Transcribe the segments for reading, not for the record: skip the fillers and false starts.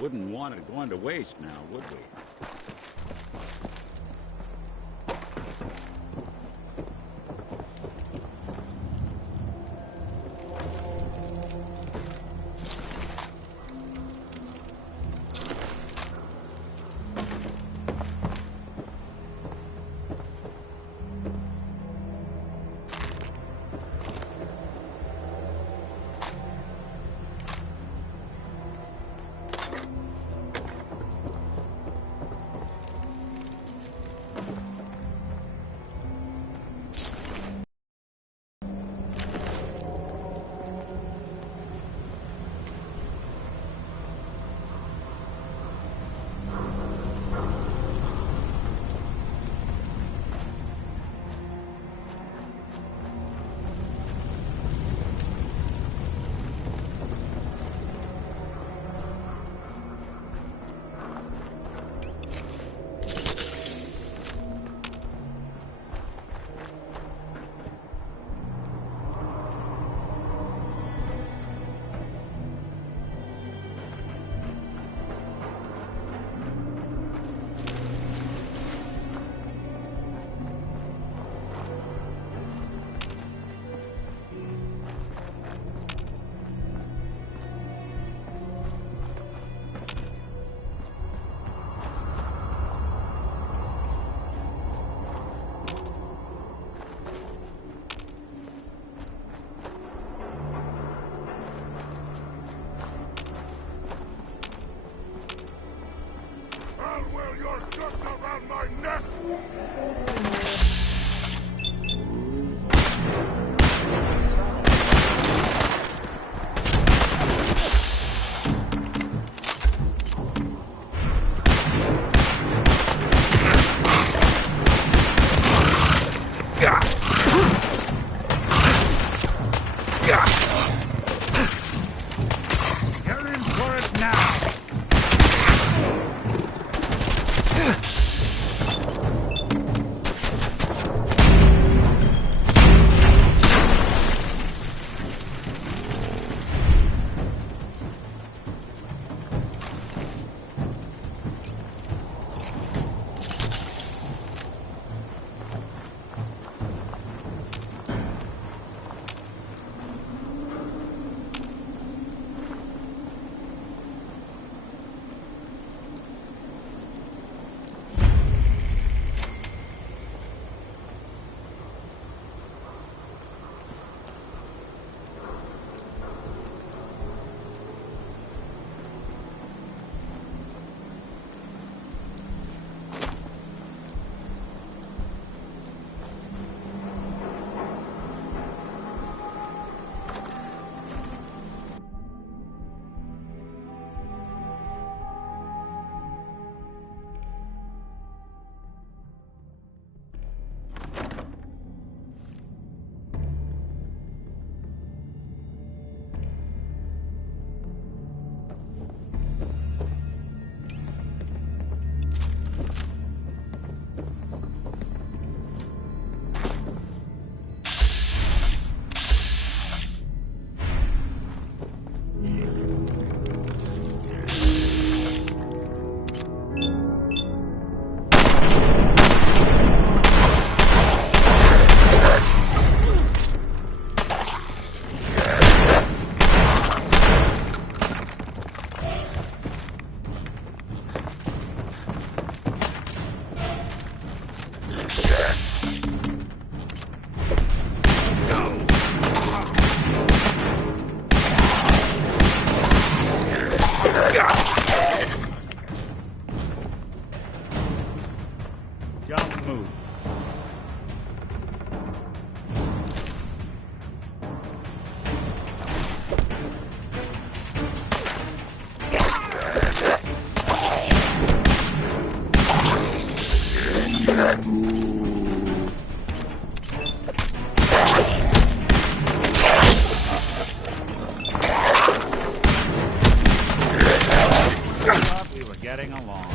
Wouldn't want it going to waste now, would we? Don't move. We were getting along.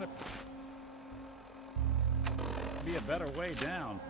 Gotta be a better way down.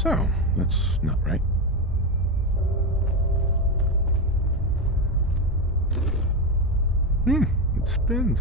So, that's not right. It spins.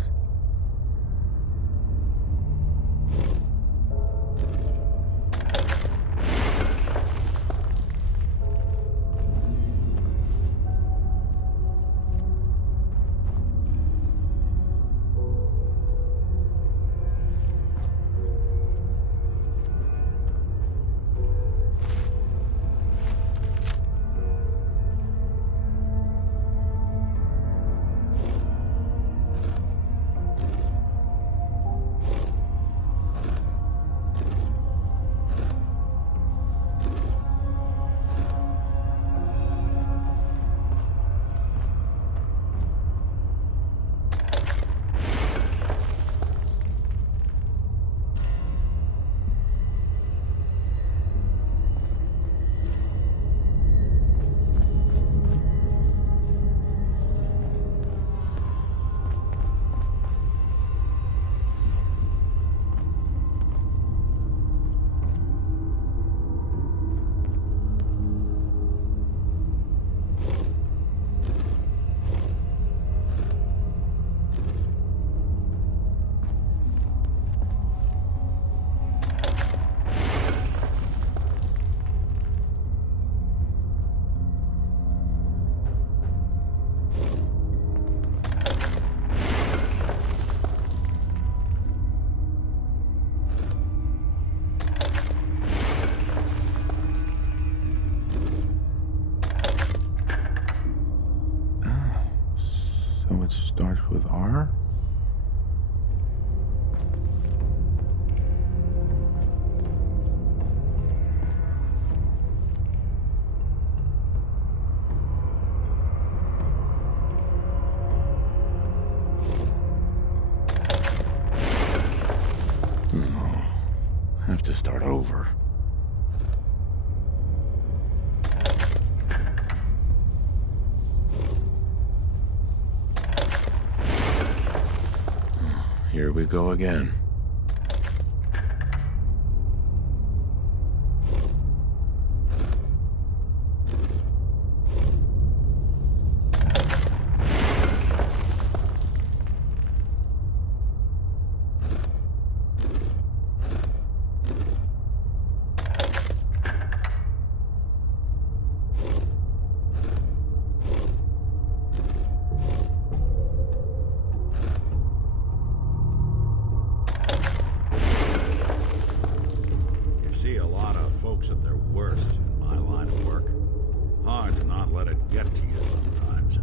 So it starts with R? No. I have to start over. Here we go again. At their worst in my line of work. Hard to not let it get to you sometimes.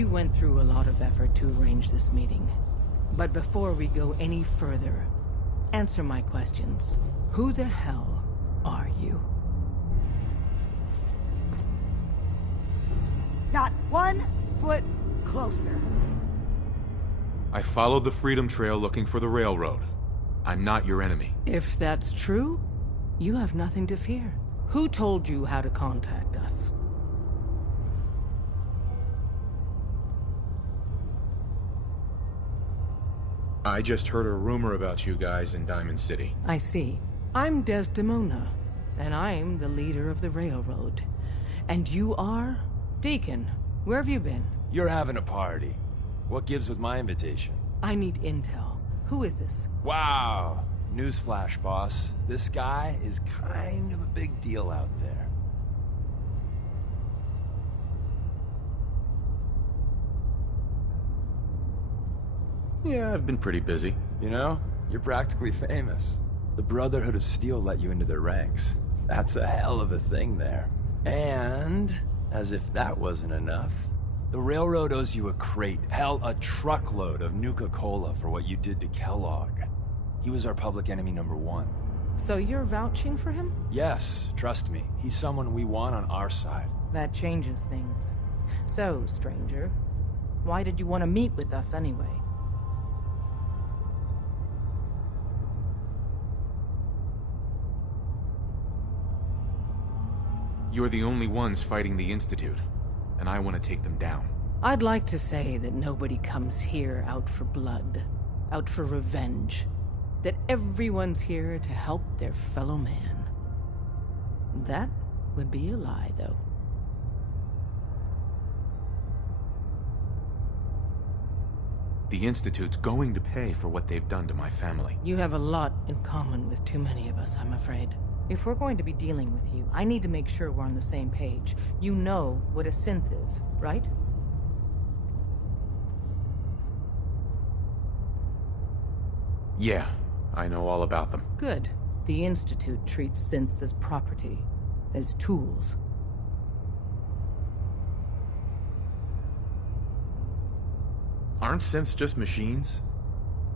You went through a lot of effort to arrange this meeting. But before we go any further, answer my questions. Who the hell are you? Not 1 foot closer. I followed the Freedom Trail looking for the railroad. I'm not your enemy. If that's true, you have nothing to fear. Who told you how to contact us? I just heard a rumor about you guys in Diamond City. I see. I'm Desdemona, and I'm the leader of the railroad. And you are? Deacon, where have you been? You're having a party. What gives with my invitation? I need intel. Who is this? Wow. Newsflash, boss. This guy is kind of a big deal out there. Yeah, I've been pretty busy. You know, you're practically famous. The Brotherhood of Steel let you into their ranks. That's a hell of a thing there. And, as if that wasn't enough, the railroad owes you a crate, hell, a truckload of Nuka-Cola for what you did to Kellogg. He was our public enemy #1. So you're vouching for him? Yes, trust me. He's someone we want on our side. That changes things. So, stranger, why did you want to meet with us anyway? You're the only ones fighting the Institute, and I want to take them down. I'd like to say that nobody comes here out for blood, out for revenge. That everyone's here to help their fellow man. That would be a lie, though. The Institute's going to pay for what they've done to my family. You have a lot in common with too many of us, I'm afraid. If we're going to be dealing with you, I need to make sure we're on the same page. You know what a synth is, right? Yeah, I know all about them. Good. The Institute treats synths as property, as tools. Aren't synths just machines?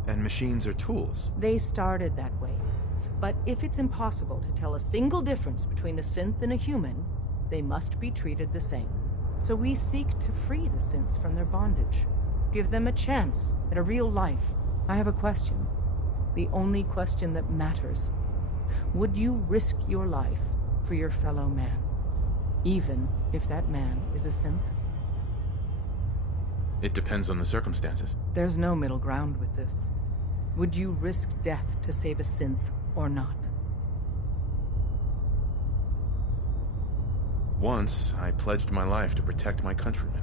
And machines are tools. They started that way. But if it's impossible to tell a single difference between a synth and a human, they must be treated the same. So we seek to free the synths from their bondage. Give them a chance at a real life. I have a question. The only question that matters. Would you risk your life for your fellow man? Even if that man is a synth? It depends on the circumstances. There's no middle ground with this. Would you risk death to save a synth or not? Once, I pledged my life to protect my countrymen.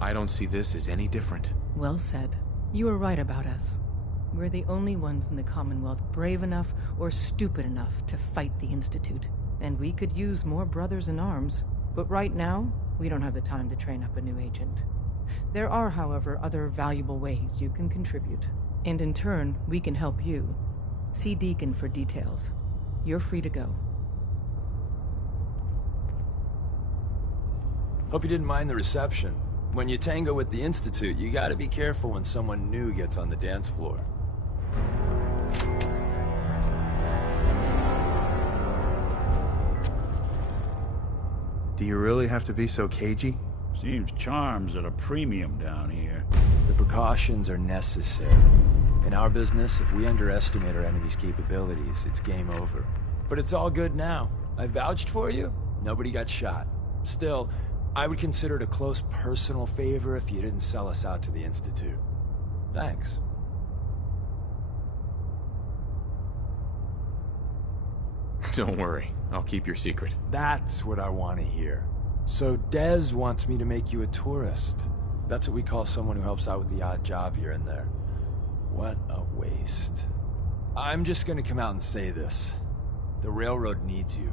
I don't see this as any different. Well said. You were right about us. We're the only ones in the Commonwealth brave enough or stupid enough to fight the Institute. And we could use more brothers in arms. But right now, we don't have the time to train up a new agent. There are, however, other valuable ways you can contribute. And in turn, we can help you. See Deacon for details. You're free to go. Hope you didn't mind the reception. When you tango with the Institute, you gotta be careful when someone new gets on the dance floor. Do you really have to be so cagey? Seems charm's at a premium down here. The precautions are necessary. In our business, if we underestimate our enemy's capabilities, it's game over. But it's all good now. I vouched for you. Nobody got shot. Still, I would consider it a close personal favor if you didn't sell us out to the Institute. Thanks. Don't worry, I'll keep your secret. That's what I want to hear. So Dez wants me to make you a tourist. That's what we call someone who helps out with the odd job here and there. What a waste. I'm just gonna come out and say this. The railroad needs you.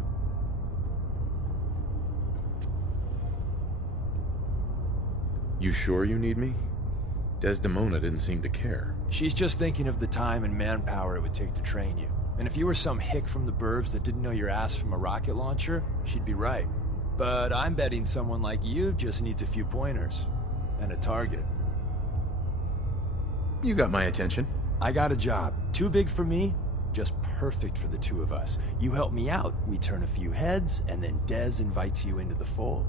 You sure you need me? Desdemona didn't seem to care. She's just thinking of the time and manpower it would take to train you. And if you were some hick from the burbs that didn't know your ass from a rocket launcher, she'd be right. But I'm betting someone like you just needs a few pointers. and a target. You got my attention. I got a job. Too big for me, just perfect for the two of us. You help me out, we turn a few heads, and then Dez invites you into the fold.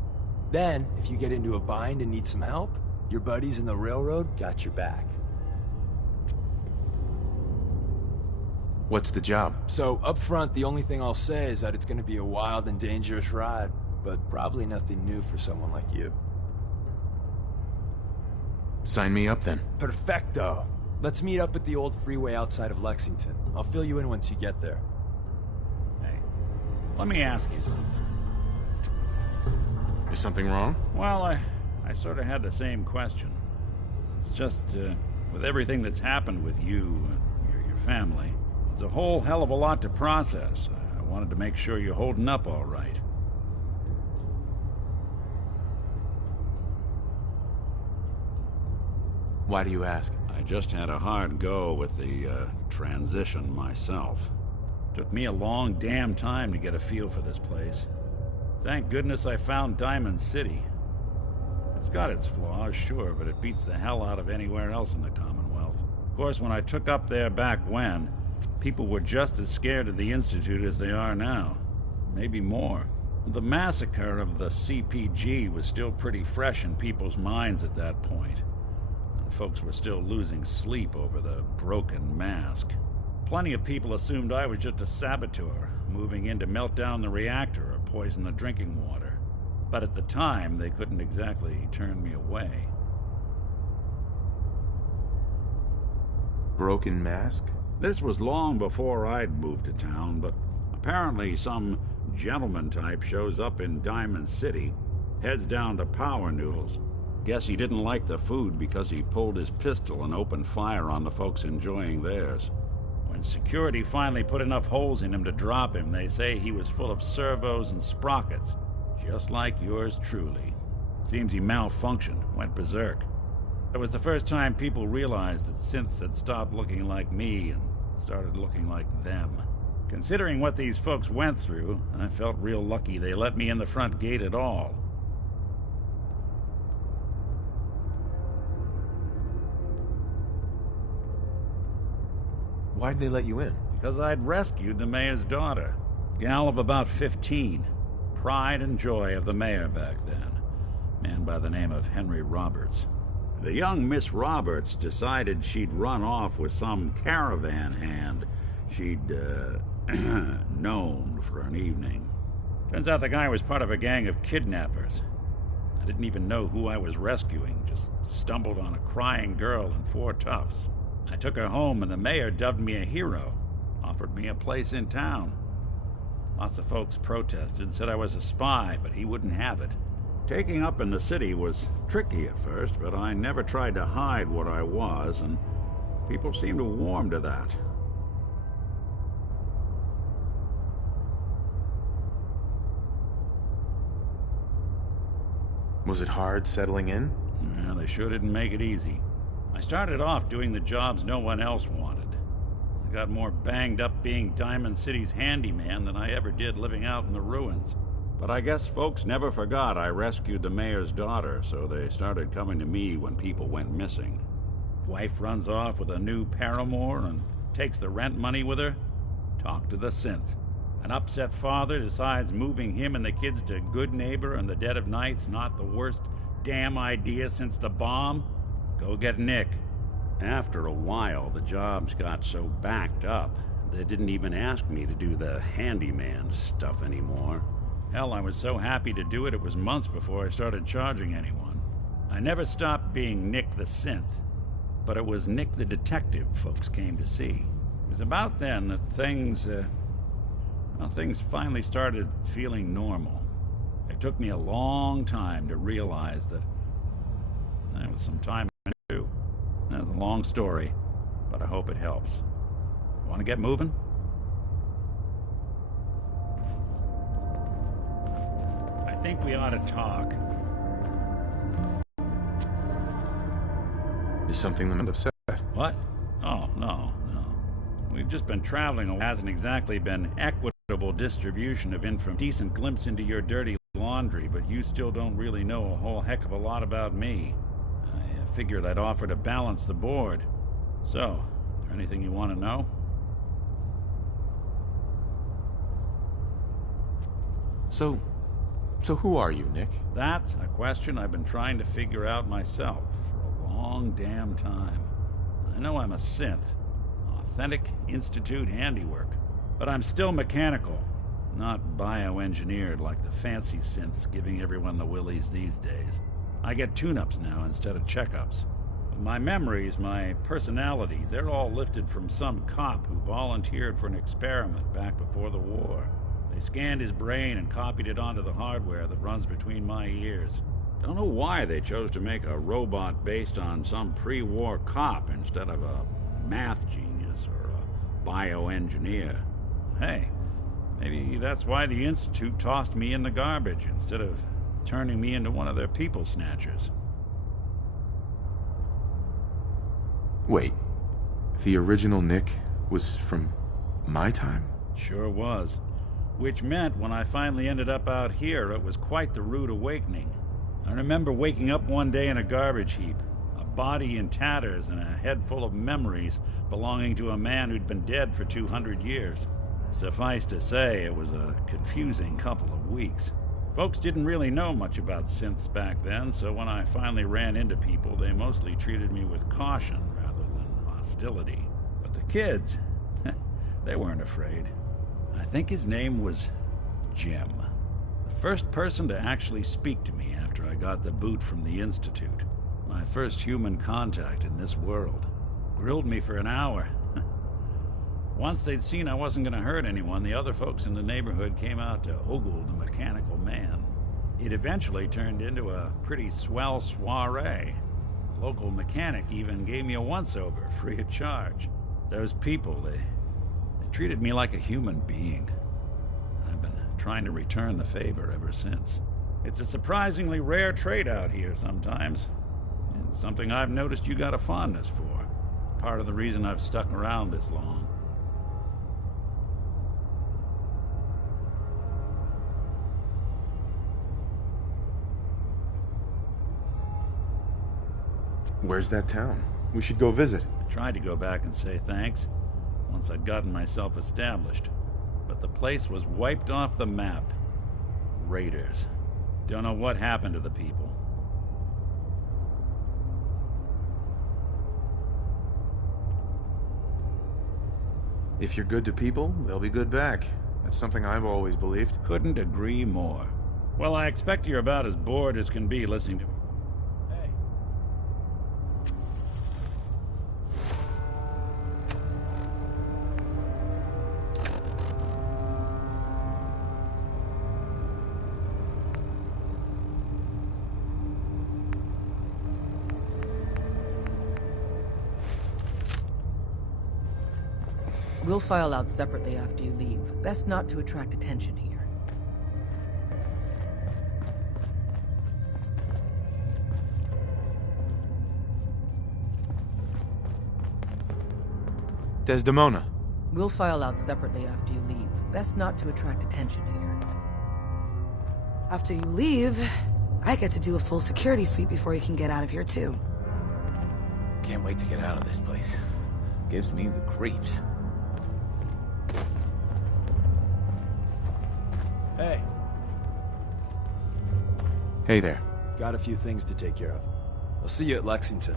Then, if you get into a bind and need some help, your buddies in the railroad got your back. What's the job? So, up front, the only thing I'll say is that it's gonna be a wild and dangerous ride, but probably nothing new for someone like you. Sign me up then. Perfecto! Let's meet up at the old freeway outside of Lexington. I'll fill you in once you get there. Hey, let me ask you something. Is something wrong? Well, I sort of had the same question. It's just, with everything that's happened with you and your family, it's a whole hell of a lot to process. I wanted to make sure you're holding up all right. Why do you ask? I just had a hard go with the transition myself. Took me a long damn time to get a feel for this place. Thank goodness I found Diamond City. It's got its flaws, sure, but it beats the hell out of anywhere else in the Commonwealth. Of course, when I took up there back when, people were just as scared of the Institute as they are now. Maybe more. The massacre of the CPG was still pretty fresh in people's minds at that point. Folks were still losing sleep over the broken mask. Plenty of people assumed I was just a saboteur, moving in to melt down the reactor or poison the drinking water. But at the time, they couldn't exactly turn me away. Broken mask? This was long before I'd moved to town, but apparently some gentleman type shows up in Diamond City, heads down to Power Noodles. Guess he didn't like the food because he pulled his pistol and opened fire on the folks enjoying theirs. When security finally put enough holes in him to drop him, they say he was full of servos and sprockets, just like yours truly. Seems he malfunctioned, went berserk. It was the first time people realized that synths had stopped looking like me and started looking like them. Considering what these folks went through, I felt real lucky they let me in the front gate at all. Why'd they let you in? Because I'd rescued the mayor's daughter. Gal of about 15. Pride and joy of the mayor back then. Man by the name of Henry Roberts. The young Miss Roberts decided she'd run off with some caravan hand she'd, known for an evening. Turns out the guy was part of a gang of kidnappers. I didn't even know who I was rescuing, just stumbled on a crying girl and 4 toughs. I took her home and the mayor dubbed me a hero, offered me a place in town. Lots of folks protested, said I was a spy, but he wouldn't have it. Taking up in the city was tricky at first, but I never tried to hide what I was, and people seemed to warm to that. Was it hard settling in? Yeah, they sure didn't make it easy. I started off doing the jobs no one else wanted. I got more banged up being Diamond City's handyman than I ever did living out in the ruins. But I guess folks never forgot I rescued the mayor's daughter, so they started coming to me when people went missing. Wife runs off with a new paramour and takes the rent money with her. Talk to the synth. An upset father decides moving him and the kids to Good Neighbor in the dead of night's not the worst damn idea since the bomb. Go get Nick. After a while, the jobs got so backed up, they didn't even ask me to do the handyman stuff anymore. Hell, I was so happy to do it, it was months before I started charging anyone. I never stopped being Nick the Synth, but it was Nick the Detective folks came to see. It was about then that things finally started feeling normal. It took me a long time to realize that there was some time too. That's a long story, but I hope it helps. Want to get moving? I think we ought to talk. Is something that upset? What? Oh, no. We've just been traveling. It hasn't exactly been equitable distribution of information. Decent glimpse into your dirty laundry, but you still don't really know a whole heck of a lot about me. figured I'd offer to balance the board. So, is there anything you want to know? So who are you, Nick? That's a question I've been trying to figure out myself for a long damn time. I know I'm a synth, authentic Institute handiwork, but I'm still mechanical, not bioengineered like the fancy synths giving everyone the willies these days. I get tune-ups now instead of checkups. My memories, my personality, they're all lifted from some cop who volunteered for an experiment back before the war. They scanned his brain and copied it onto the hardware that runs between my ears. Don't know why they chose to make a robot based on some pre-war cop instead of a math genius or a bioengineer. Hey, maybe that's why the Institute tossed me in the garbage instead of turning me into one of their people snatchers. Wait, the original Nick was from my time? Sure was. Which meant when I finally ended up out here, it was quite the rude awakening. I remember waking up one day in a garbage heap, a body in tatters and a head full of memories belonging to a man who'd been dead for 200 years. Suffice to say, it was a confusing couple of weeks. Folks didn't really know much about synths back then, so when I finally ran into people, they mostly treated me with caution rather than hostility. But the kids, they weren't afraid. I think his name was Jim. The first person to actually speak to me after I got the boot from the Institute. My first human contact in this world. Grilled me for an hour. Once they'd seen I wasn't going to hurt anyone, the other folks in the neighborhood came out to ogle the mechanical man. It eventually turned into a pretty swell soiree. The local mechanic even gave me a once-over, free of charge. Those people, they treated me like a human being. I've been trying to return the favor ever since. It's a surprisingly rare trait out here sometimes. And something I've noticed you got a fondness for. Part of the reason I've stuck around this long. Where's that town? We should go visit. I tried to go back and say thanks once I'd gotten myself established, but the place was wiped off the map. Raiders. Don't know what happened to the people. If you're good to people, they'll be good back. That's something I've always believed. Couldn't agree more. Well, I expect you're about as bored as can be listening to me. Hey. We'll file out separately after you leave. Best not to attract attention here. Desdemona. We'll file out separately after you leave. Best not to attract attention here. After you leave, I get to do a full security sweep before you can get out of here, too. Can't wait to get out of this place. Gives me the creeps. Hey, Hey there. got a few things to take care of. I'll see you at Lexington.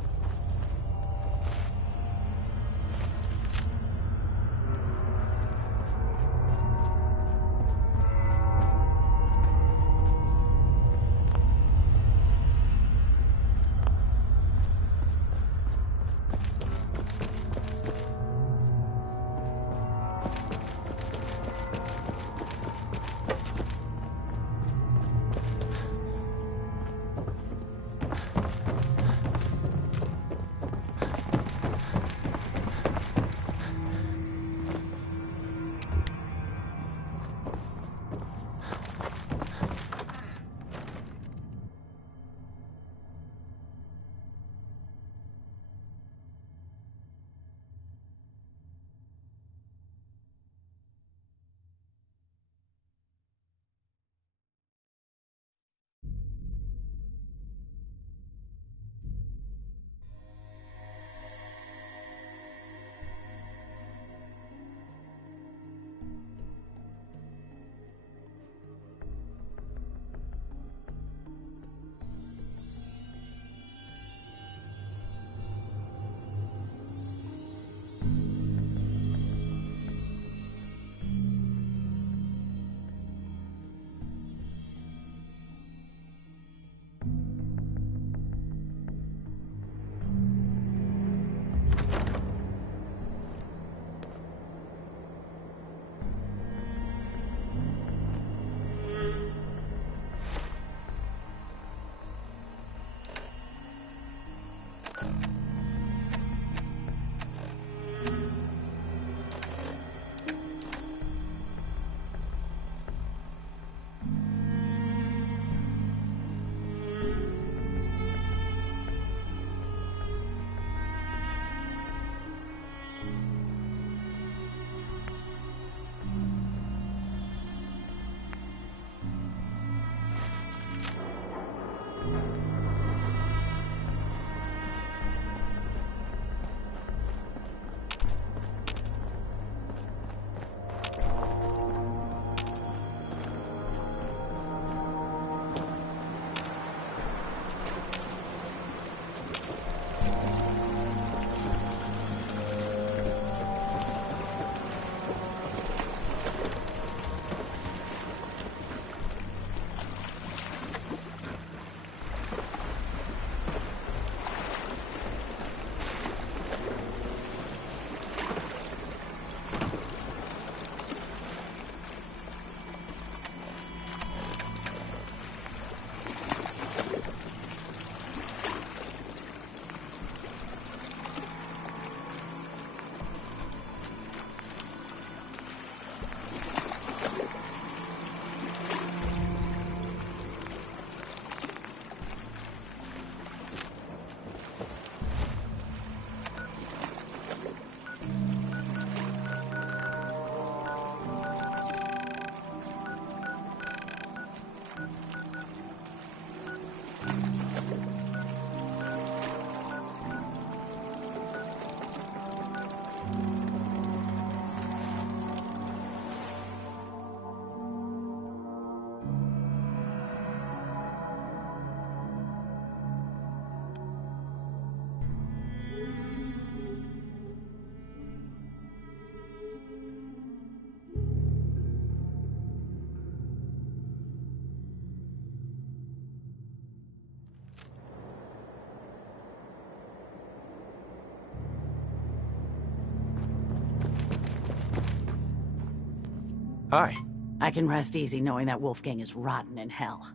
Hi. I can rest easy knowing that Wolfgang is rotten in hell.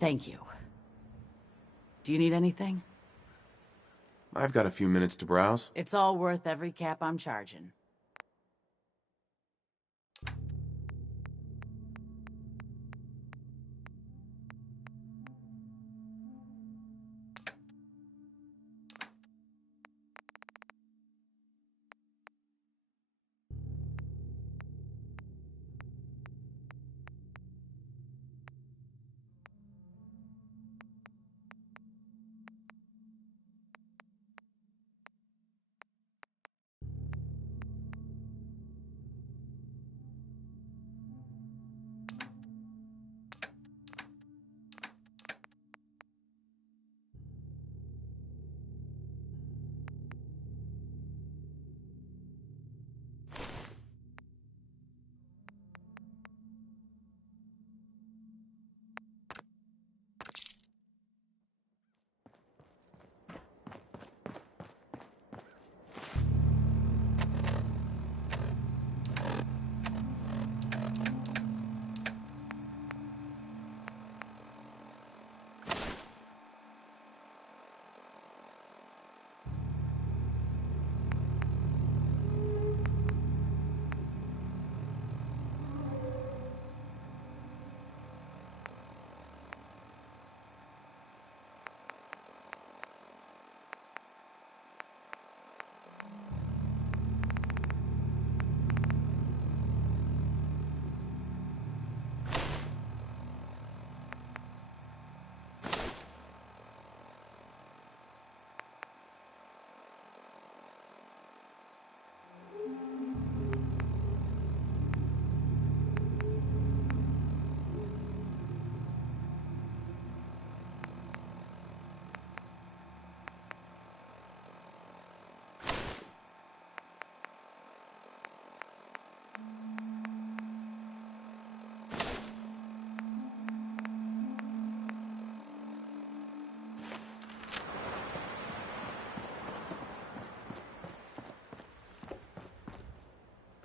Thank you. Do you need anything? I've got a few minutes to browse. It's all worth every cap I'm charging.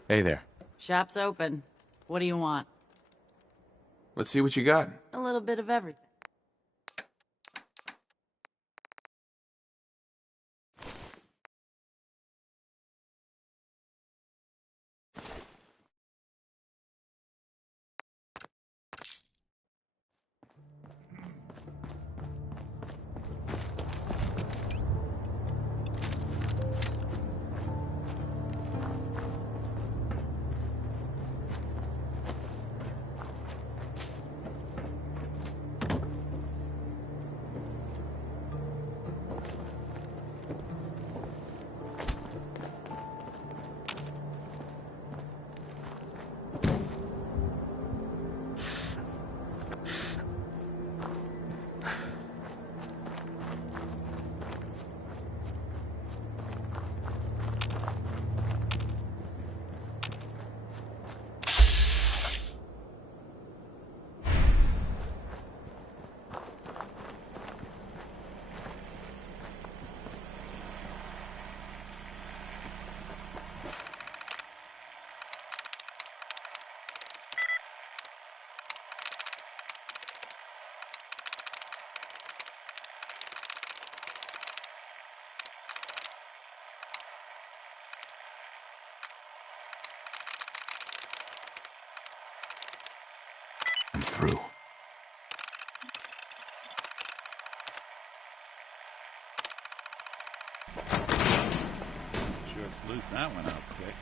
Hey there. Shop's open. What do you want? Let's see what you got. A little bit of everything. I'm through. Sure sleuth that one out quick.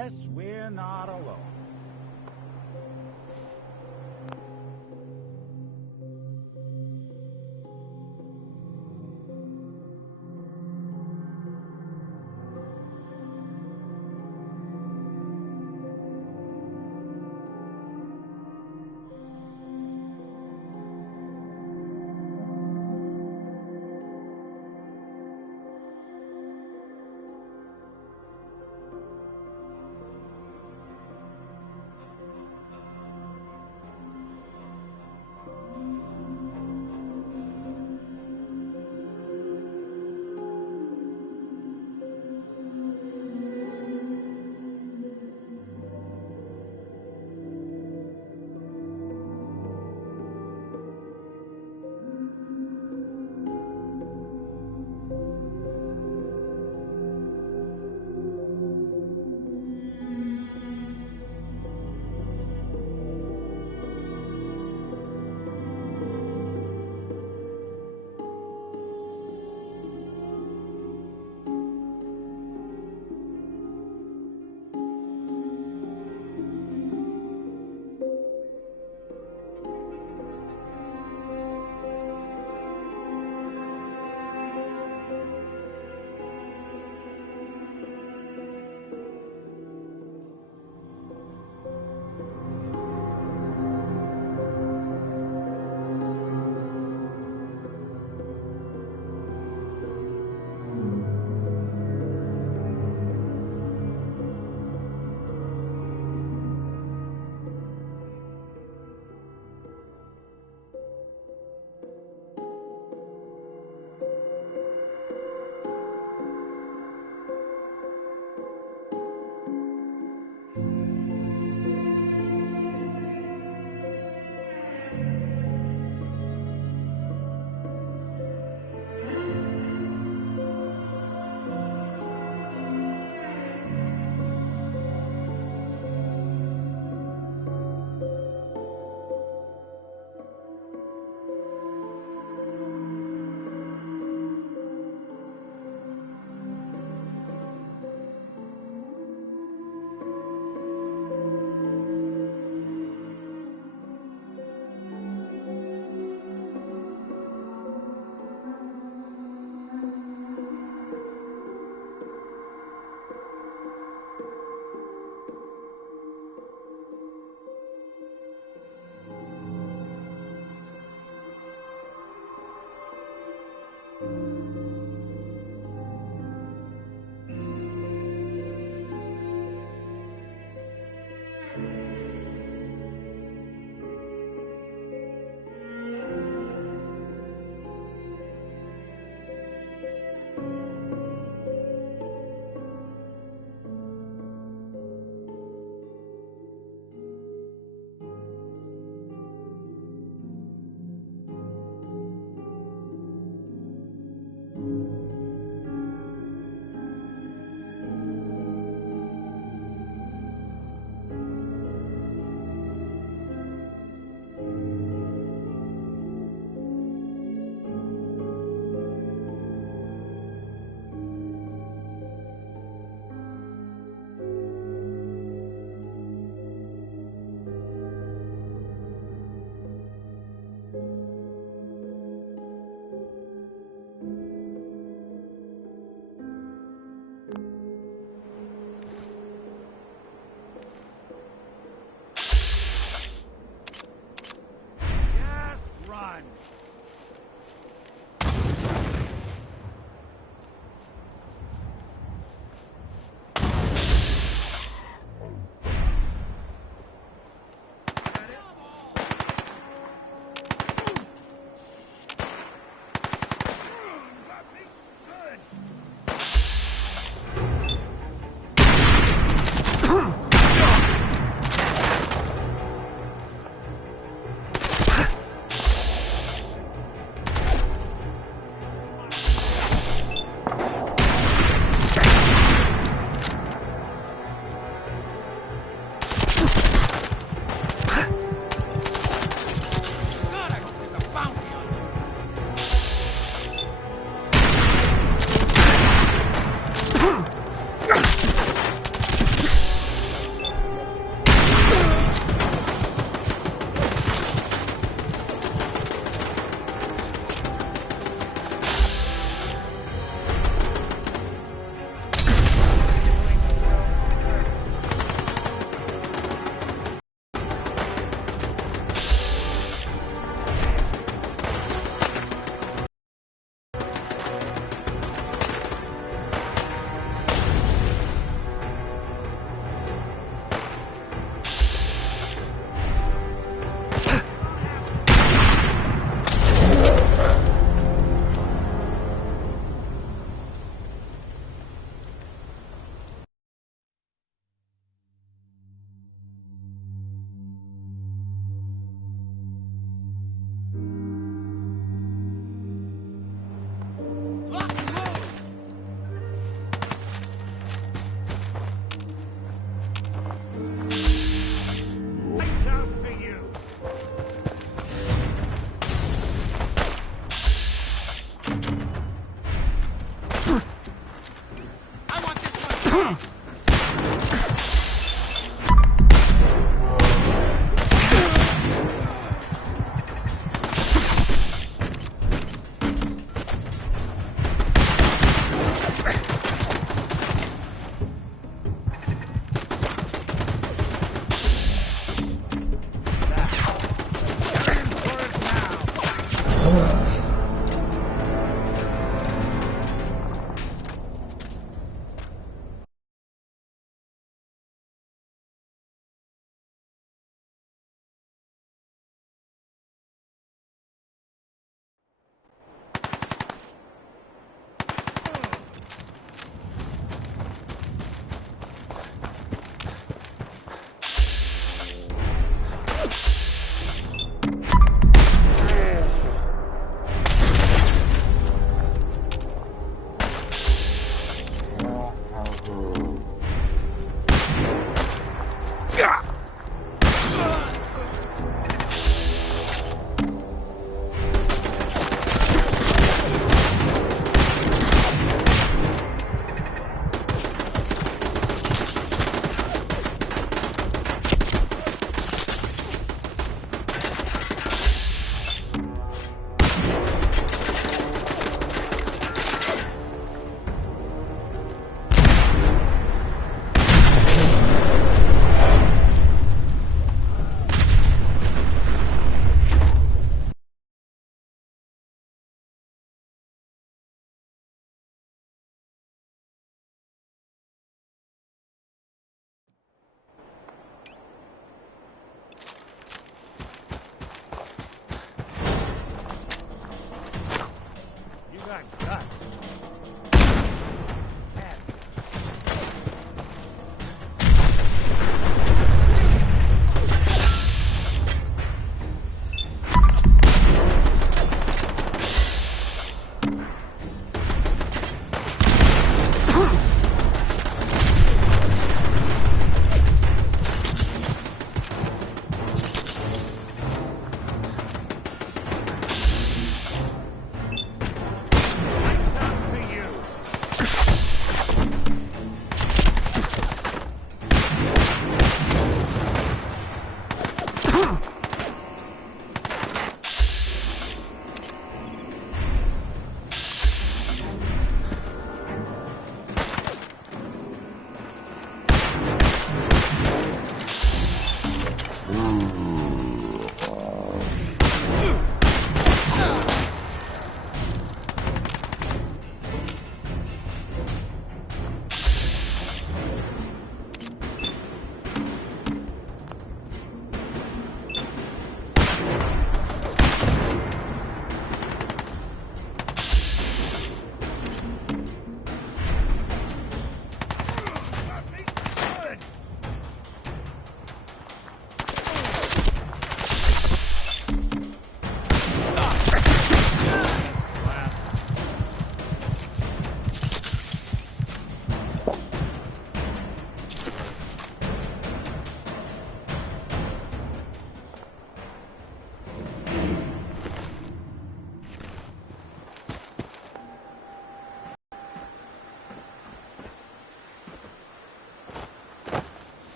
Yes, we're not alone.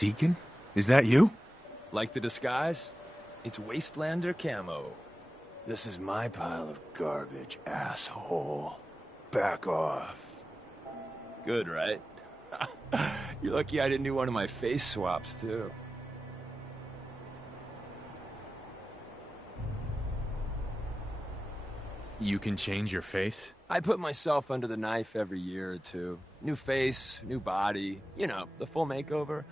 Deacon? Is that you? Like the disguise? It's Wastelander camo. This is my pile of garbage, asshole. Back off. Good, right? You're lucky I didn't do one of my face swaps, too. You can change your face? I put myself under the knife every year or two. New face, new body, you know, the full makeover.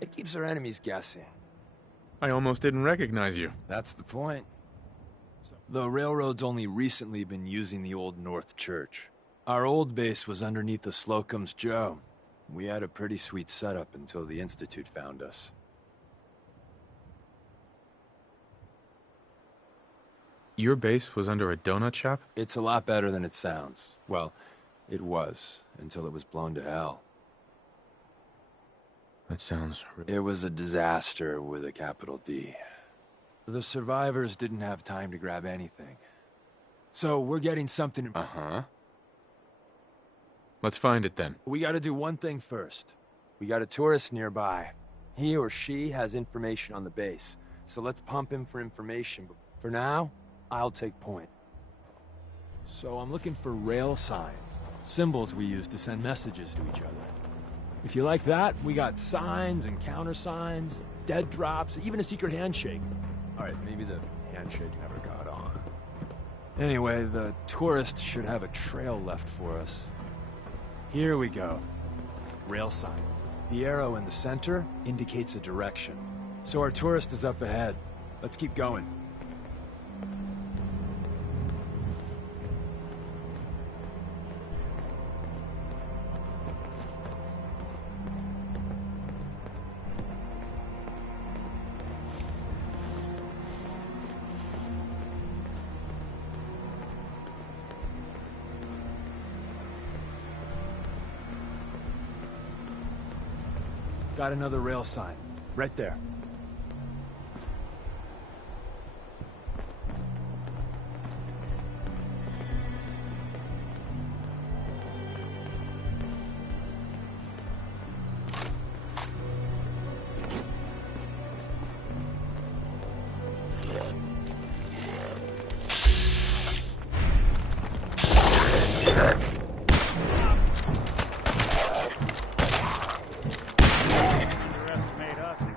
It keeps our enemies guessing. I almost didn't recognize you. That's the point. The railroad's only recently been using the old North Church. Our old base was underneath the Slocum's Joe. We had a pretty sweet setup until the Institute found us. Your base was under a donut shop? It's a lot better than it sounds. Well, it was, until it was blown to hell. That sounds... It was a disaster with a capital D. The survivors didn't have time to grab anything. So we're getting something... Uh-huh. Let's find it then. We gotta do one thing first. We got a tourist nearby. He or she has information on the base. So let's pump him for information. For now, I'll take point. So I'm looking for rail signs. Symbols we use to send messages to each other. If you like that, we got signs and countersigns, dead drops, even a secret handshake. Alright, maybe the handshake never got on. Anyway, the tourist should have a trail left for us. Here we go. Rail sign. The arrow in the center indicates a direction. So our tourist is up ahead. Let's keep going. Got another rail sign. Right there. Underestimate us again.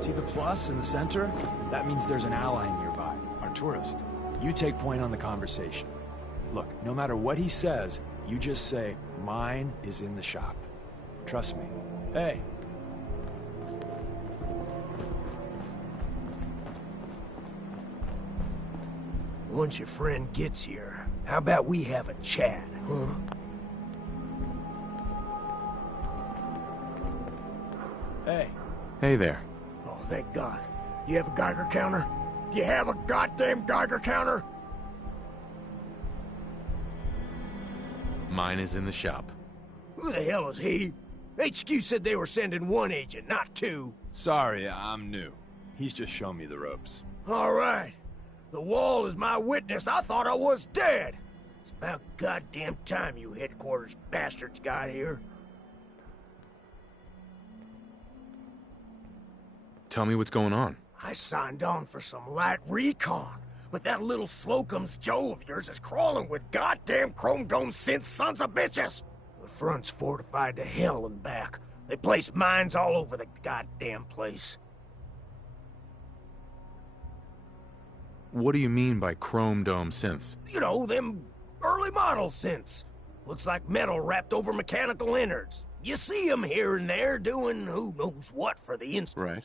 See the plus in the center? That means there's an ally nearby, our tourist. You take point on the conversation. Look, no matter what he says, you just say, mine is in the shop. Trust me. Hey. Once your friend gets here, how about we have a chat, huh? Hey. Hey there. Oh, thank God. You have a Geiger counter? You have a goddamn Geiger counter? Mine is in the shop. Who the hell is he? HQ said they were sending one agent, not two. Sorry, I'm new. He's just shown me the ropes. All right. The wall is my witness. I thought I was dead. It's about goddamn time you headquarters bastards got here. Tell me what's going on. I signed on for some light recon, but that little Slocum's Joe of yours is crawling with goddamn chrome dome synth sons of bitches! The front's fortified to hell and back. They place mines all over the goddamn place. What do you mean by chrome dome synths? You know, them early model synths. Looks like metal wrapped over mechanical innards. You see them here and there doing who knows what for the instant. Right.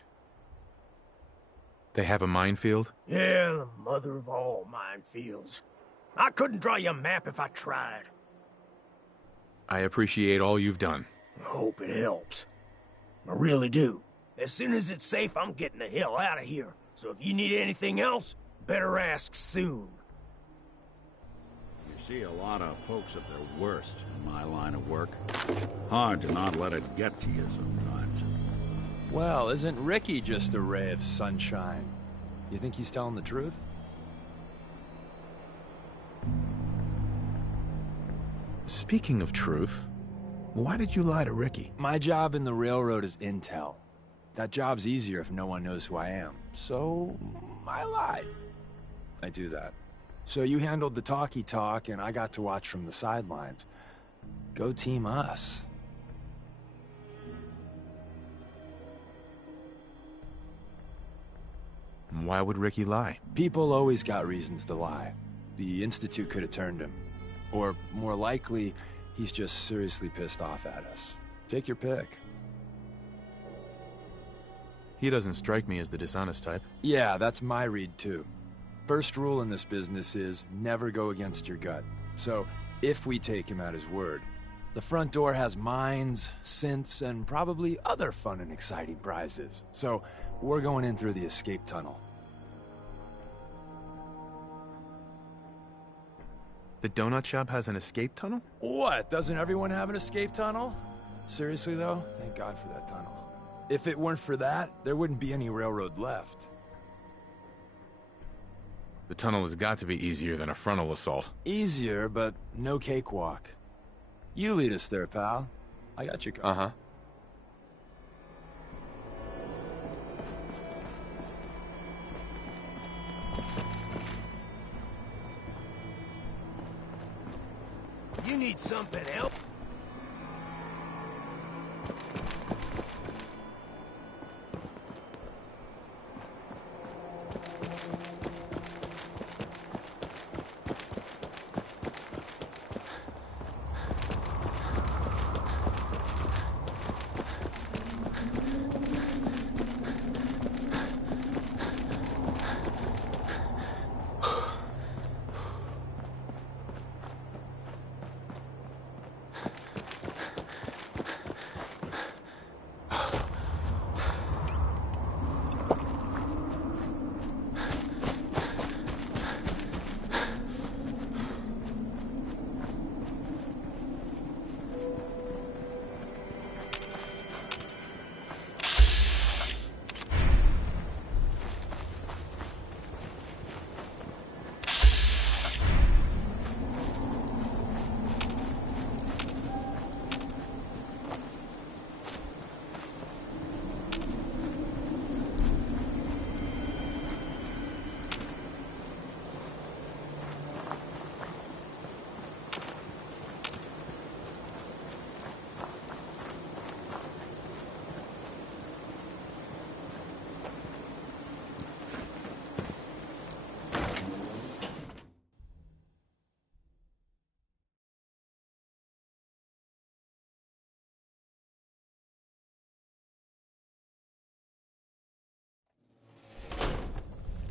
They have a minefield? Yeah, the mother of all minefields. I couldn't draw you a map if I tried. I appreciate all you've done. I hope it helps. I really do. As soon as it's safe, I'm getting the hell out of here. So if you need anything else, better ask soon. You see a lot of folks at their worst in my line of work. Hard to not let it get to you sometimes. Well, isn't Ricky just a ray of sunshine? You think he's telling the truth? Speaking of truth, why did you lie to Ricky? My job in the railroad is intel. That job's easier if no one knows who I am. So, I lied. I do that. So you handled the talkie talk, and I got to watch from the sidelines. Go team us. Why would Ricky lie? People always got reasons to lie. The Institute could have turned him. Or, more likely, he's just seriously pissed off at us. Take your pick. He doesn't strike me as the dishonest type. Yeah, that's my read too. First rule in this business is never go against your gut. So, if we take him at his word, the front door has mines, synths, and probably other fun and exciting prizes. So, we're going in through the escape tunnel. The donut shop has an escape tunnel? What? Doesn't everyone have an escape tunnel? Seriously though, thank God for that tunnel. If it weren't for that, there wouldn't be any railroad left. The tunnel has got to be easier than a frontal assault. Easier, but no cakewalk. You lead us there, pal. I got you covered. Uh-huh. You need something else?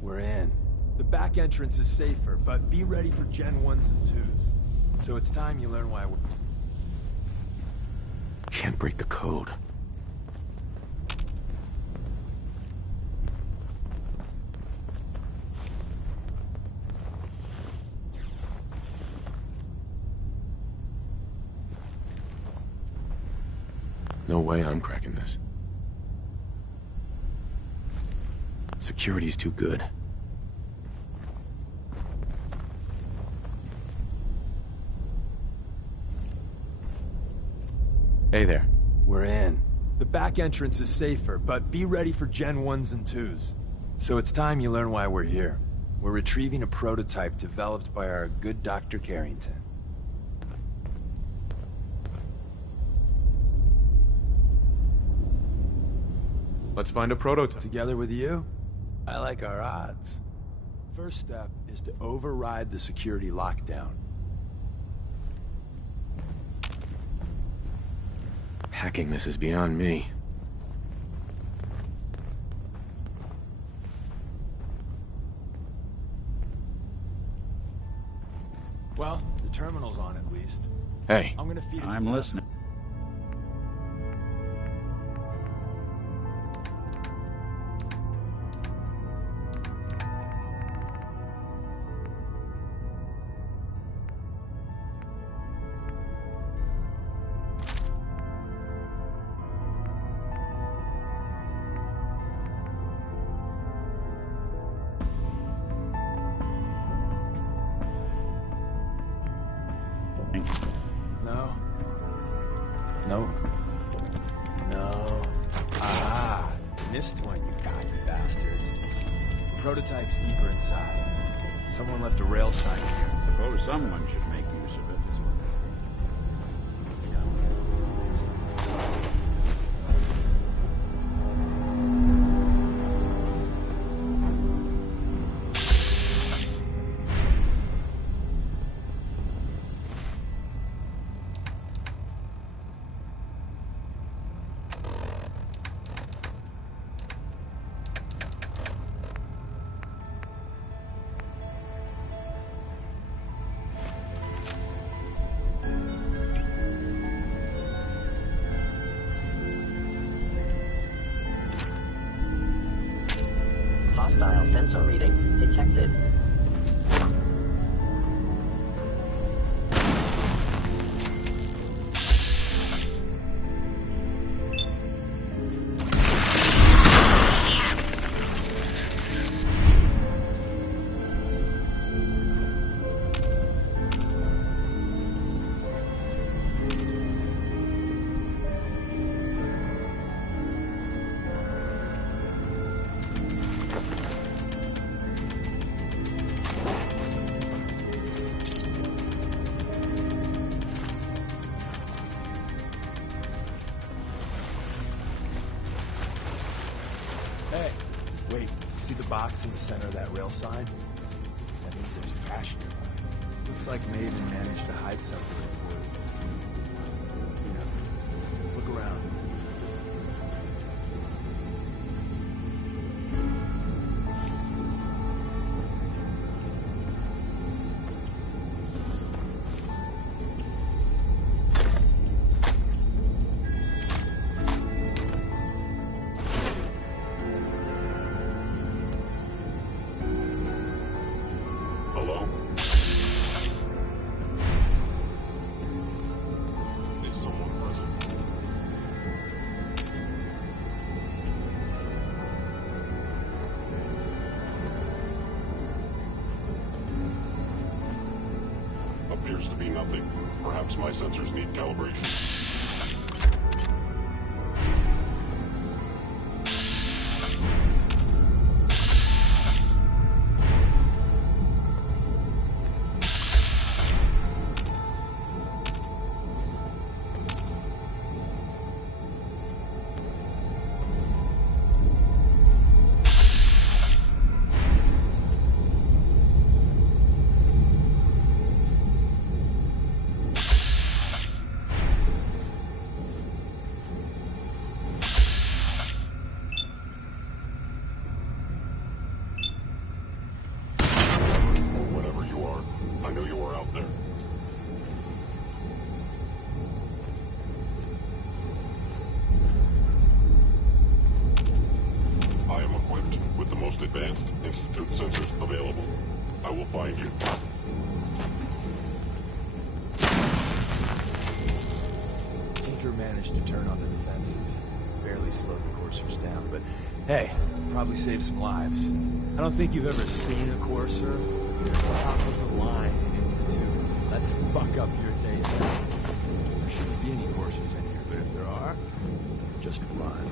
We're in. The back entrance is safer, but be ready for Gen 1s and 2s. So it's time you learn why we're... Can't break the code. No way I'm cracking this. Security's too good. Hey there. We're in. The back entrance is safer, but be ready for Gen 1s and 2s. So it's time you learn why we're here. We're retrieving a prototype developed by our good Dr. Carrington. Let's find a prototype. Together with you, I like our odds. First step is to override the security lockdown. Hacking this is beyond me. Well, the terminal's on at least. Hey, I'm gonna feed it I'm some listening. No. No. No. Ah, missed one, you cocky bastards. The prototype's deeper inside. Someone left a rail sign here. Suppose someone should make use of it. This one is. Hostile sensor reading detected. Hey, wait, see the box in the center of that rail sign? That means there's a cache nearby. Looks like Maven managed to hide something before. You know, look around. Hello? Is someone present? Appears to be nothing. Perhaps my sensors need calibration. Advanced Institute sensors available. I will find you. Tinker managed to turn on the defenses. Barely slowed the coursers down, but hey, probably saved some lives. I don't think you've ever seen a courser. They're top of the line in Institute. Let's fuck up your day now. There shouldn't be any coursers in here, but if there are, just run.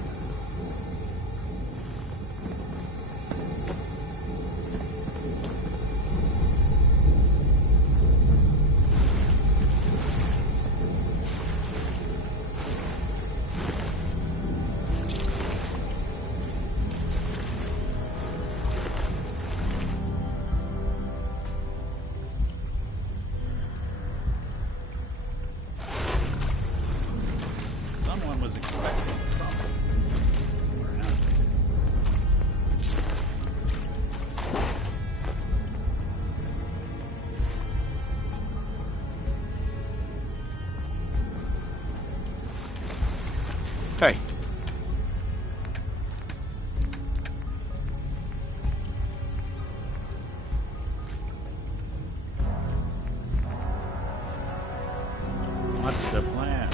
Hey. What's the plan?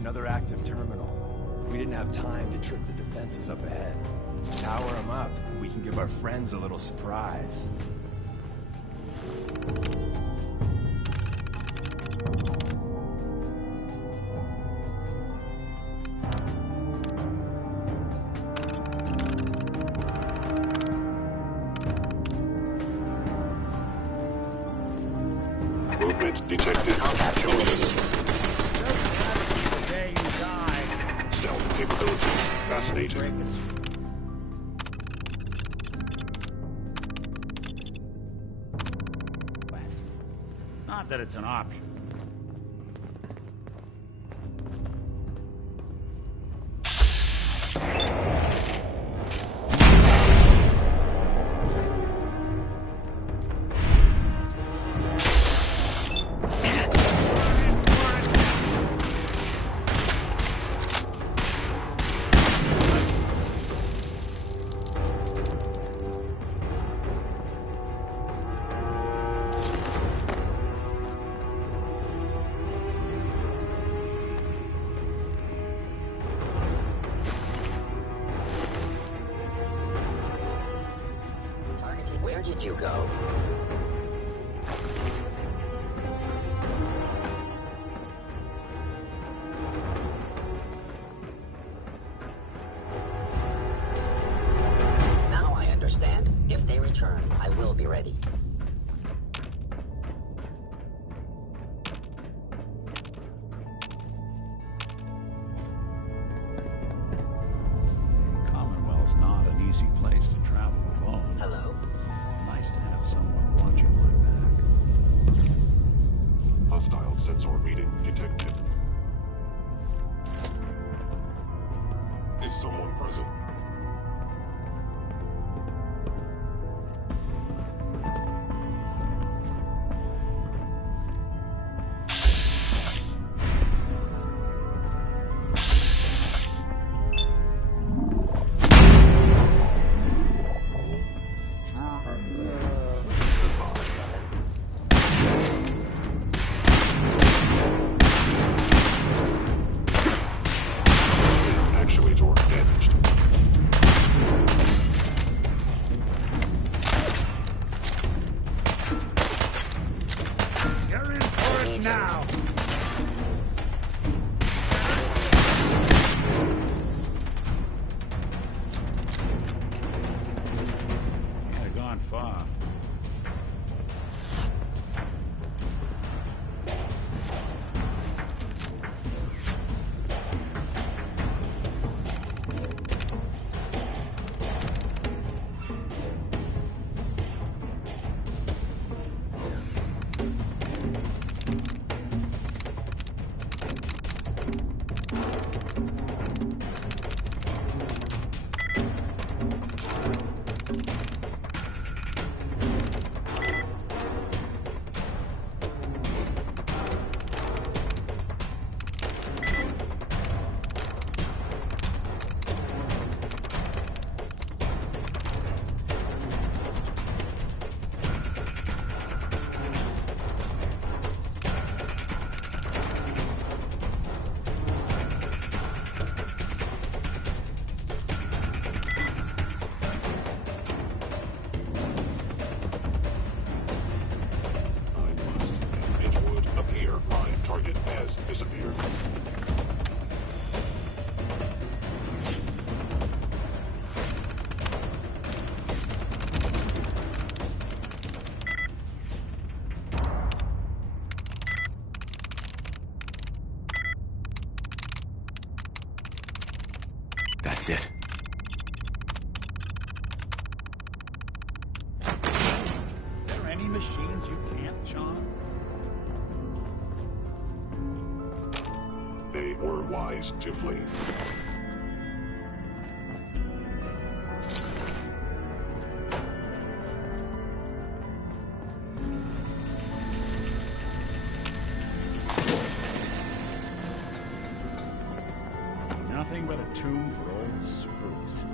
Another active terminal. We didn't have time to trip the defenses up ahead. Power them up, and we can give our friends a little surprise. Movement detected. Join us. Stealth capability. Fascinating. Not that it's an option. Where did you go? Now I understand. If they return, I will be ready. Commonwealth's not an easy place to travel alone. Hello? Nice to have someone watching my back. Hostile sensor reading detected. Is someone present? Actuator damaged. You're in for it now. I've gone far. is it. Are there any machines you can't charm? They were wise to flee. Nothing but a tomb for old spooks.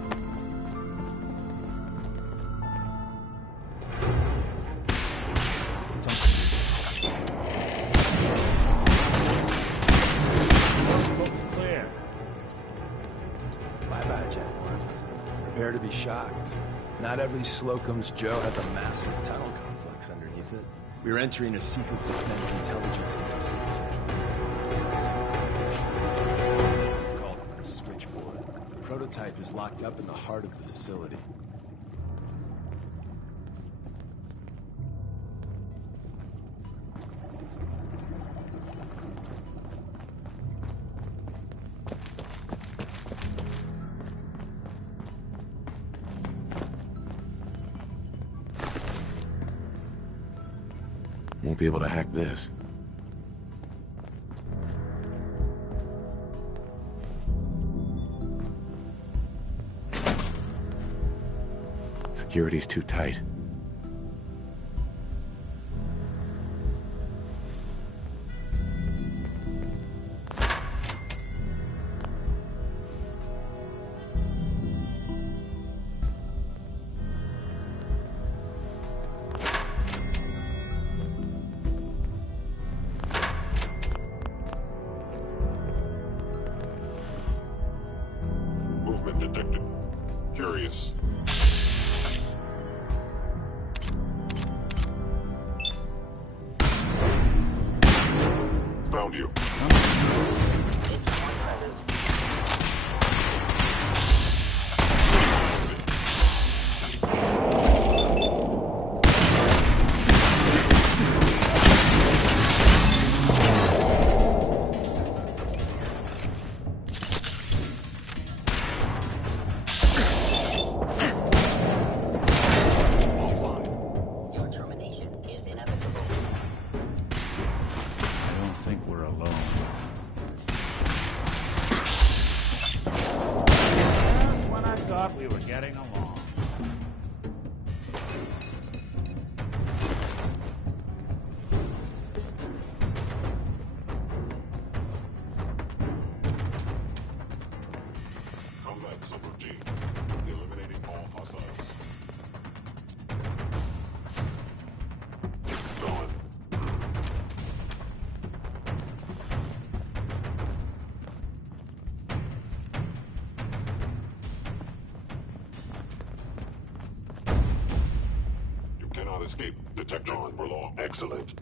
Clear. Bye-bye, Jack Lawrence. Prepare to be shocked. Not every Slocum's Joe has a massive tunnel complex underneath it. We're entering a secret defense intelligence agency research. It's called the Switchboard. The prototype is locked up in the heart of the facility. Won't be able to hack this. Security's too tight. Movement detected. Curious. Found you. Is someone present? Your termination is inevitable. I don't think we're alone. Just when I thought we were getting along. Combat subroutine. Eliminating all hostiles. Gone. You cannot escape detection for law. Excellent.